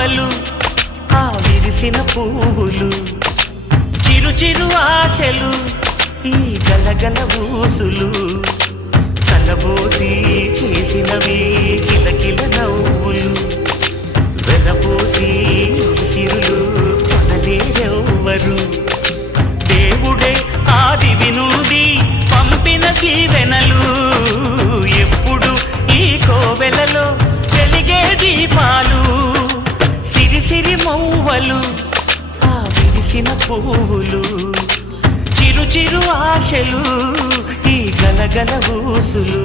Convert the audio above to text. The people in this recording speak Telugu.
మౌవలు ఆ విరిసిన పువ్వులు చిరు చిరు ఆశలు ఈ గలగల ఊసులు కలబోసి చేసినవి కిలకిల నవ్వులు వెలబోసి సిరులు కొనలేరెవ్వరు దేవుడే ఆదివి నుండి పంపిన దీవెనలు ఎప్పుడు ఈ కోవెలలో వెలిగే దీపాలు సిరి సిరి మౌవలు ఆ విరిసిన పువ్వులు చిరు చిరు ఆశలు ఈ గలగల ఊసులు